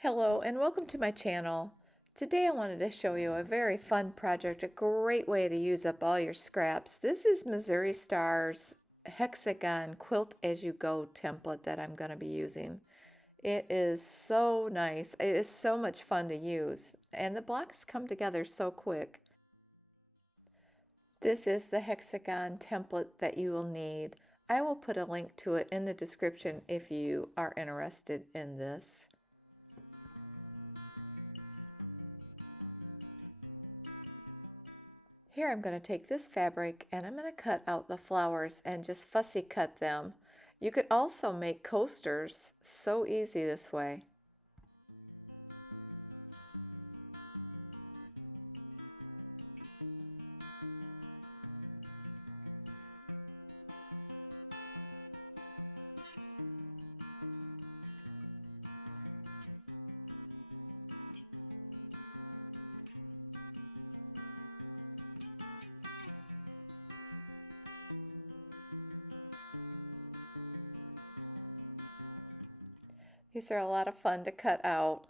Hello and welcome to my channel. Today I wanted to show you a very fun project, a great way to use up all your scraps. This is Missouri Star's hexagon Quilt As You Go template that I'm going to be using. It is so nice. It is so much fun to use and the blocks come together so quick. This is the hexagon template that you will need. I will put a link to it in the description if you are interested in this. Here I'm going to take this fabric and I'm going to cut out the flowers and just fussy cut them. You could also make coasters so easy this way. These are a lot of fun to cut out.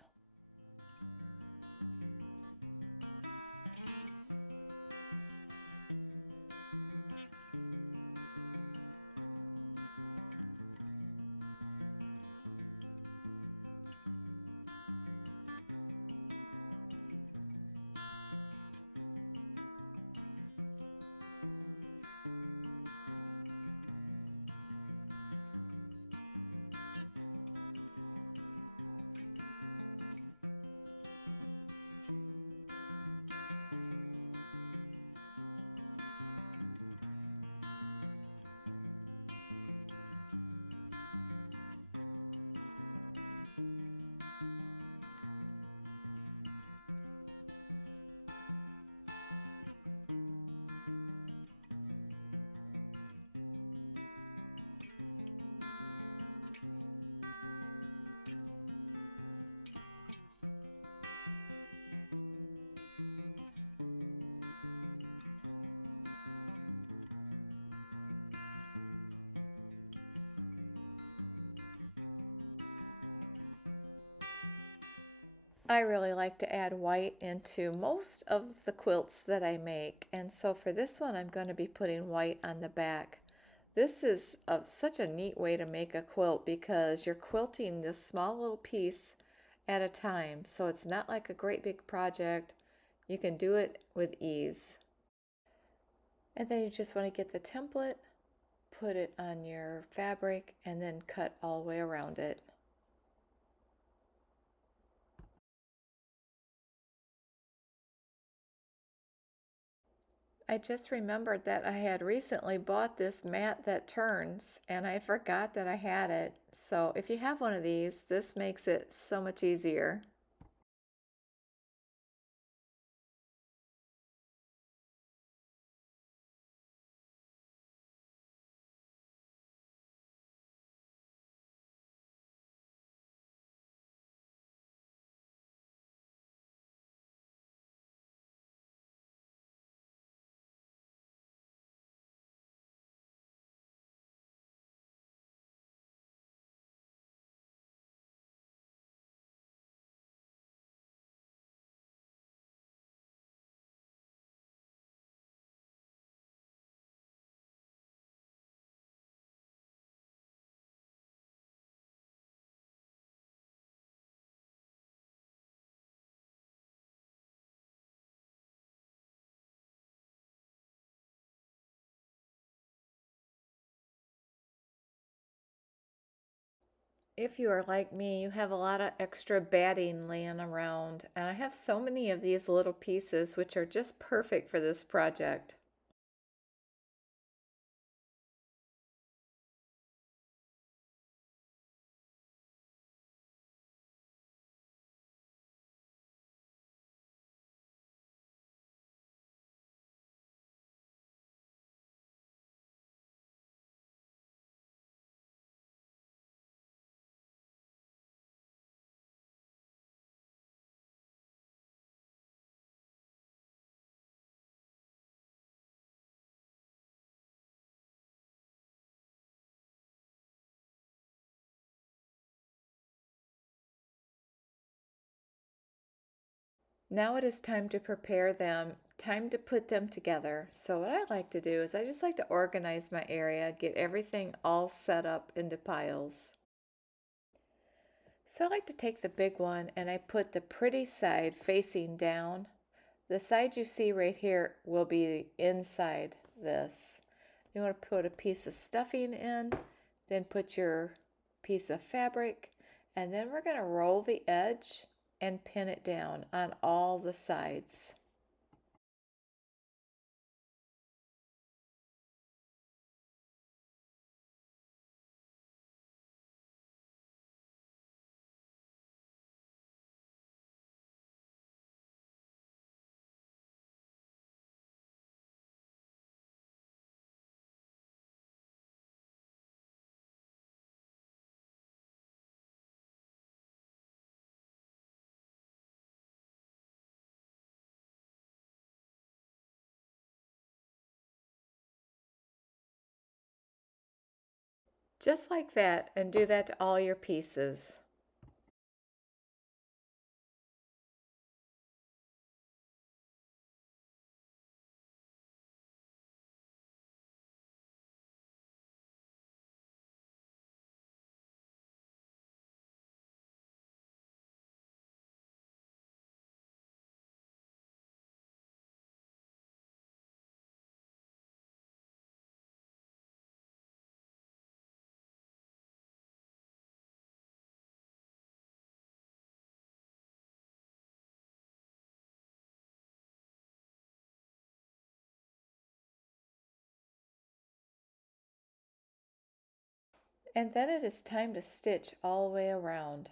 I really like to add white into most of the quilts that I make, and so for this one I'm going to be putting white on the back. This is such a neat way to make a quilt because you're quilting this small little piece at a time, so it's not like a great big project. You can do it with ease. And then you just want to get the template, put it on your fabric, and then cut all the way around it. I just remembered that I had recently bought this mat that turns and I forgot that I had it. So if you have one of these, this makes it so much easier. If you are like me, you have a lot of extra batting laying around, and I have so many of these little pieces which are just perfect for this project. Now it is time to prepare them, time to put them together. So what I like to do is I just like to organize my area, get everything all set up into piles. So I like to take the big one and I put the pretty side facing down. The side you see right here will be inside this. You want to put a piece of stuffing in, then put your piece of fabric, and then we're going to roll the edge and pin it down on all the sides. Just like that, and do that to all your pieces. And then it is time to stitch all the way around.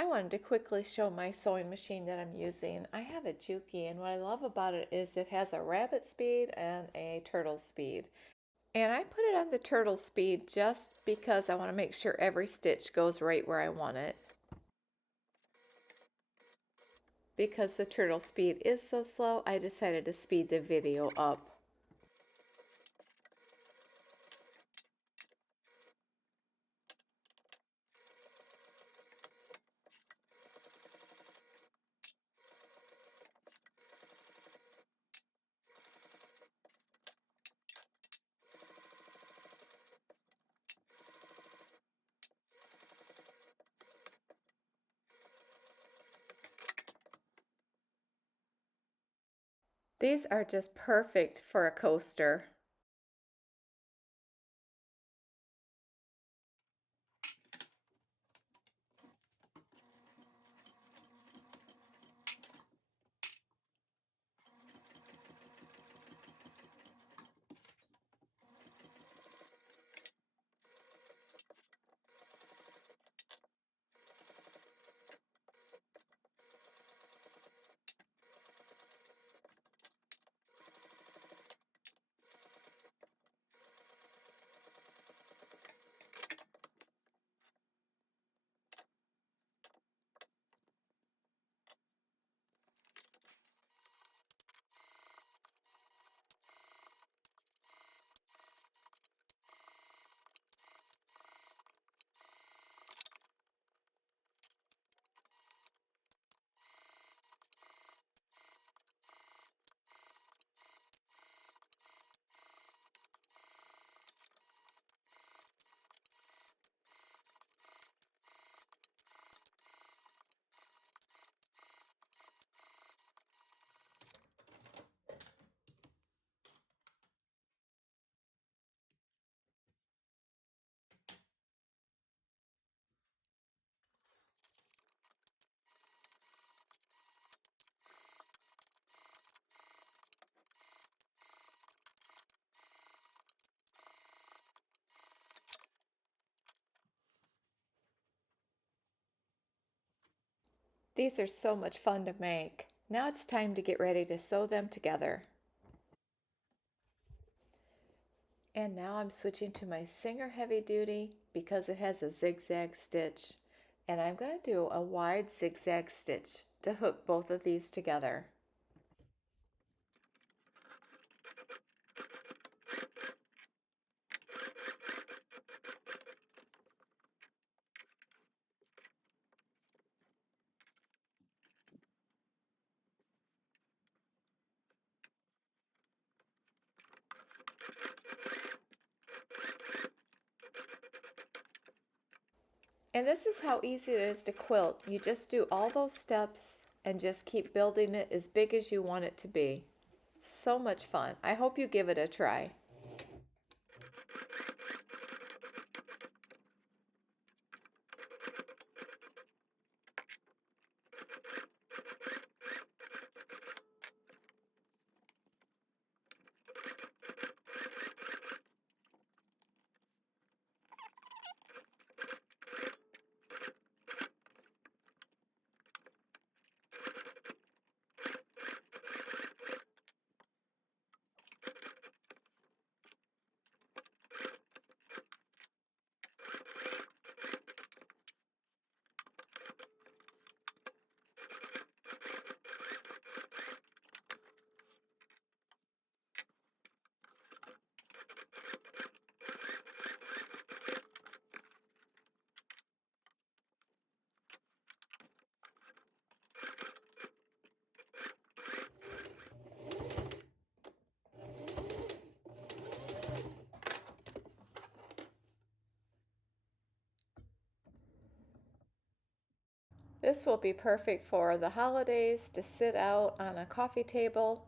I wanted to quickly show my sewing machine that I'm using. I have a Juki, and what I love about it is it has a rabbit speed and a turtle speed. And I put it on the turtle speed just because I want to make sure every stitch goes right where I want it. Because the turtle speed is so slow, I decided to speed the video up. These are just perfect for a coaster. These are so much fun to make. Now it's time to get ready to sew them together. And now I'm switching to my Singer Heavy Duty because it has a zigzag stitch. And I'm going to do a wide zigzag stitch to hook both of these together. And this is how easy it is to quilt. You just do all those steps and just keep building it as big as you want it to be. So much fun. I hope you give it a try. This will be perfect for the holidays to sit out on a coffee table.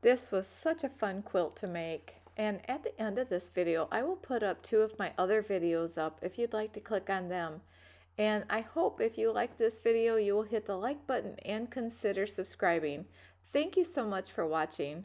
This was such a fun quilt to make. And at the end of this video, I will put up 2 of my other videos up if you'd like to click on them. And I hope if you like this video, you will hit the like button and consider subscribing. Thank you so much for watching.